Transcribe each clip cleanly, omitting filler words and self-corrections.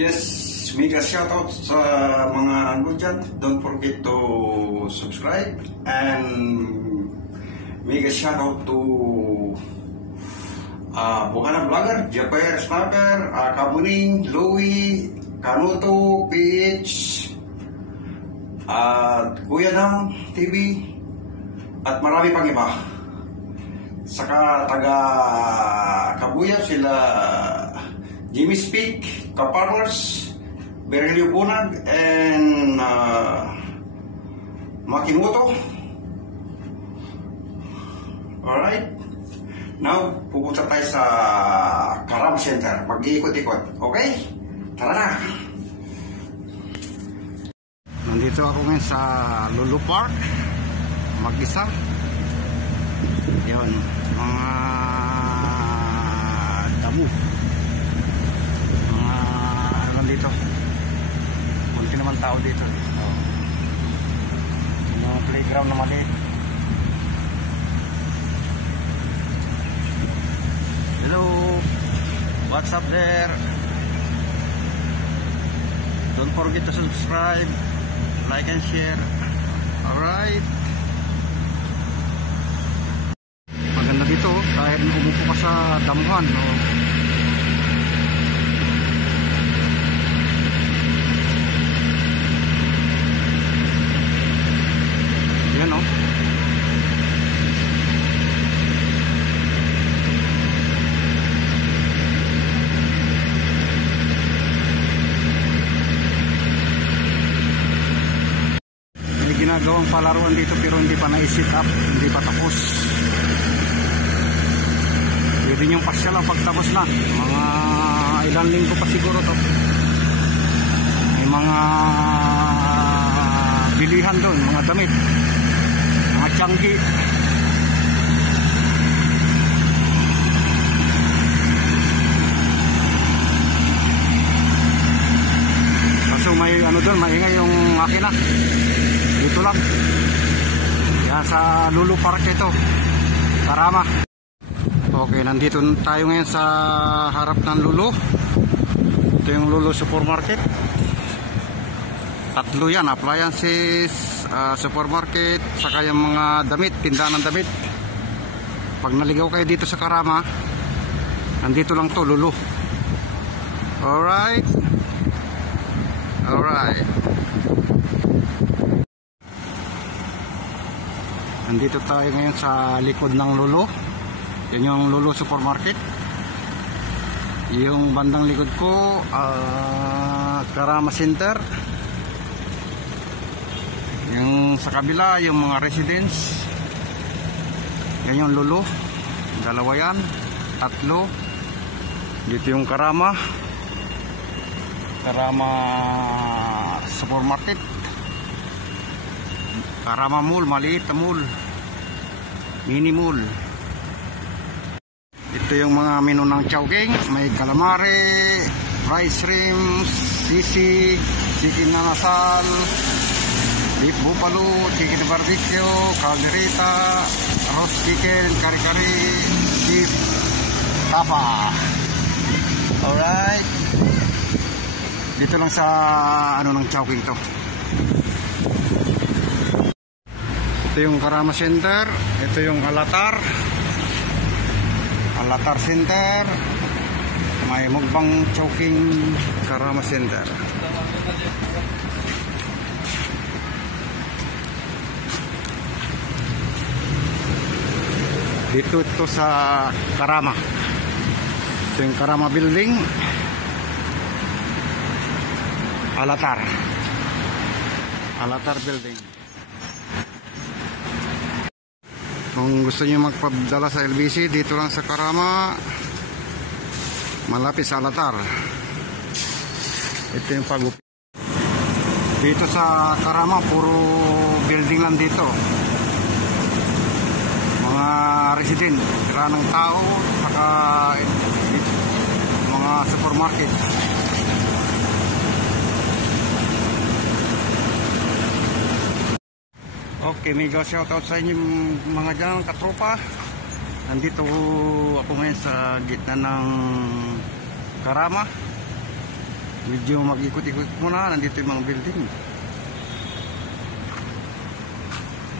Yes, mega shoutout sa mga ano dyan. Don't forget to subscribe and mega shoutout to Bukana Vlogger, Japer Snapper, Kabuning, Louie, Kanuto, PH, at Kuya Dam TV, at marami pang iba. Saka taga Kabuya sila Jimmy Speak, Kaparmers, Berilio Bunag, and Makimoto. Alright. Now, pupunta tayo sa Karama Center. Mag-iikot-ikot. Okay? Tara na! Nandito ako ngayon sa Lulu Park. Mag-isa. Yun. Mga damo. Dito kunti naman tao dito. Yung playground na maliit. Hello, what's up there? Don't forget to subscribe, like and share. Alright, maganda dito kahit umupo ka sa damuhan, no? Yan, oh. May ginagawang palaruan dito pero hindi pa na-sit up, hindi pa tapos. Pwede niyong pasyalan pagtapos na. Mga ilang linggo pa siguro to. May mga bilihan doon, mga damit, mga tiyanggi. Kaso may ano doon, maingay yung makina. Dito lang. Yan sa Lulu Park ito, Karama. Okay, nandito tayo ngayon sa harap ng Lulu. Ito yung Lulu Supermarket. Tatlo yan, appliances, supermarket, saka yung mga damit, tindahan ng damit. Pag naligaw kayo dito sa Karama, nandito lang to, Lulu. Alright. Alright. Nandito tayo ngayon sa likod ng Lulu. Yan yung Lulu Supermarket. Yung bandang likod ko, Karama Center. Yung sa kabila, yung mga residence. Yan yung Lulu. Dalawa yan. Tatlo. Dito yung Karama. Karama Supermarket. Karama Mall. Maliit na mall. Mini mall. Ito yung mga menu ng Chowking. May calamari, rice shrimp, sisig, chicken na nasal, beef buffalo, chicken barbecue, caldereta, roast chicken, kari-kari, beef tapa. Alright. Dito lang sa ano ng Chowking to. Ito yung Karama Center. Ito yung Alatar Center. May mukbang Chowking Karama Center. Dito ito sa Karama. Ito yung Karama Building. Alatar Building. Kung gusto niyo magpadala sa LBC, dito lang sa Karama. Malapit sa Alatar. Ito yung pagupit. Dito sa Karama, puro building lang dito. Mga resident, tira ng tao, saka mga supermarket. Okay, mega shoutout sa inyo mga dyan, katropa. Nandito ako ngayon sa gitna ng Karama. Medyo mag-ikot-ikot muna. Nandito yung mga building.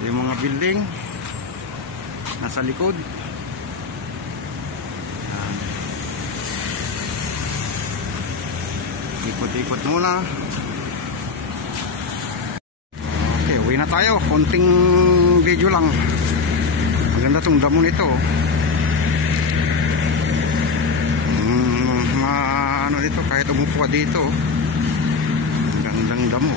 Yung mga building nasa likod. Yan. Ikot-ikot muna. Okay, uwi na tayo. Konting video lang. Maganda tong damo nito. Ano dito, kahit umupo ka dito, ang gandang damo.